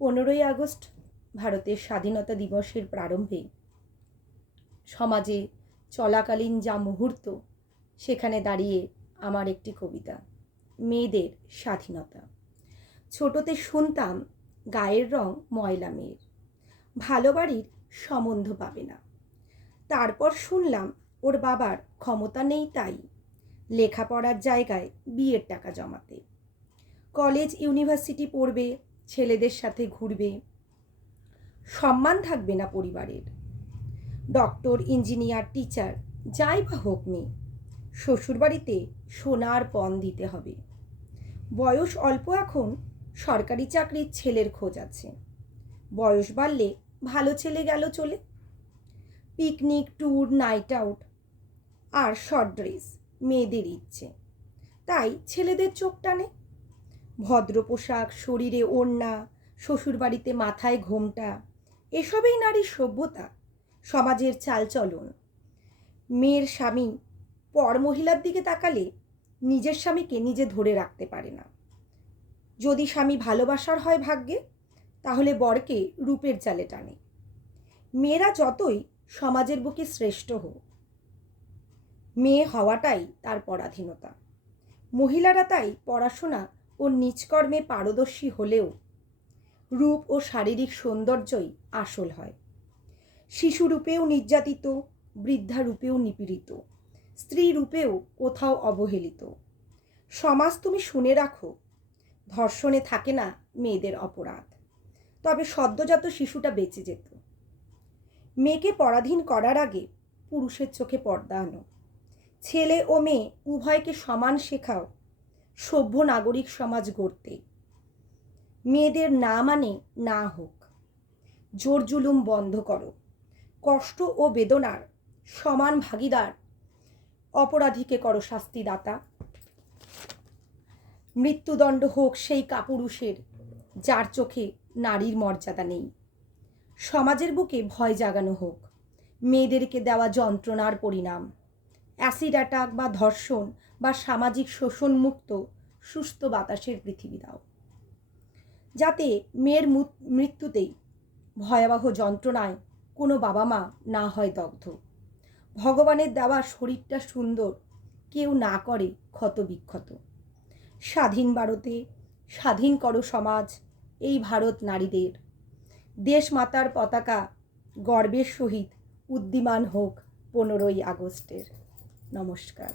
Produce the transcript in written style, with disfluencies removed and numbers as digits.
15ই August ভারতের স্বাধীনতা দিবসের প্রারম্ভে সমাজে চলাকালীন যা মুহূর্ত, সেখানে দাঁড়িয়ে আমার একটি কবিতা, মেয়েদের স্বাধীনতা। ছোটতে শুনতাম গায়ের রং ময়লা মেয়ের, ভালো বাড়ির সম্বন্ধ পাবে না। তারপর শুনলাম ওর বাবার ক্ষমতা নেই, তাই লেখাপড়ার জায়গায় বিয়ের টাকা জমাতে। কলেজ ইউনিভার্সিটি পড়বে, ছেলেদের সাথে ঘুরবে, সম্মান থাকবে না পরিবারের। ডক্টর, ইঞ্জিনিয়ার, টিচার যাই বা হোক মেয়ে, শ্বশুরবাড়িতে সোনার পণ দিতে হবে। বয়স অল্প, এখন সরকারি চাকরির ছেলের খোঁজ আছে। বয়স বাড়লে ভালো ছেলে গেল চলে। পিকনিক, ট্যুর, নাইট আউট আর শর্ট ড্রেস মেয়েদের ইচ্ছে, তাই ছেলেদের চোখ টানে। ভদ্র পোশাক, শরীরে ওড়না, শ্বশুরবাড়িতে মাথায় ঘোমটা, এসবেই নারীর সভ্যতা, সমাজের চালচলন। মেয়ের স্বামী পর মহিলার দিকে তাকালে নিজের স্বামীকে নিজে ধরে রাখতে পারে না। যদি স্বামী ভালোবাসার হয় ভাগ্যে, তাহলে বরকে রূপের জালে টানে। মেয়েরা যতই সমাজের বুকে শ্রেষ্ঠ হোক, মেয়ে হওয়াটাই তার পরাধীনতা। মহিলারা তাই পড়াশোনা ও নিজকর্মে পারদর্শী হলেও রূপ ও শারীরিক সৌন্দর্যই আসল হয়। শিশু রূপেও নির্যাতিত, বৃদ্ধা রূপেও নিপীড়িত, স্ত্রী রূপেও কোথাও অবহেলিত। সমাজ তুমি শুনে রাখো, ধর্ষণে থাকে না মেয়েদের অপরাধ, তবে সদ্যজাত শিশুটা বেঁচে যেত। মেয়েকে পরাধীন করার আগে পুরুষের চোখে পর্দা আনো। ছেলে ও মেয়ে উভয়কে সমান শেখাও সভ্য নাগরিক সমাজ গড়তে। মেয়েদের না মানে না হোক, জোর জুলুম বন্ধ করো। কষ্ট ও বেদনার সমান ভাগীদার অপরাধীকে করো শাস্তিদাতা। মৃত্যুদণ্ড হোক সেই কাপুরুষের, যার চোখে নারীর মর্যাদা নেই। সমাজের বুকে ভয় জাগানো হোক মেয়েদেরকে দেওয়া যন্ত্রণার পরিণাম। অ্যাসিড অ্যাটাক বা ধর্ষণ বা সামাজিক শোষণ মুক্ত সুস্থ বাতাসের পৃথিবী দাও, যাতে মেয়ের মৃত্যুতেই ভয়াবহ যন্ত্রণায় কোনো বাবা মা না হয় দগ্ধ। ভগবানের দেওয়া শরীরটা সুন্দর, কেউ না করে ক্ষত বিক্ষত। স্বাধীন ভারতে স্বাধীন করো সমাজ, এই ভারত নারীদের। দেশ মাতার পতাকা গর্বের সহিত উদ্দীমান হোক 15ই আগস্টের। নমস্কার।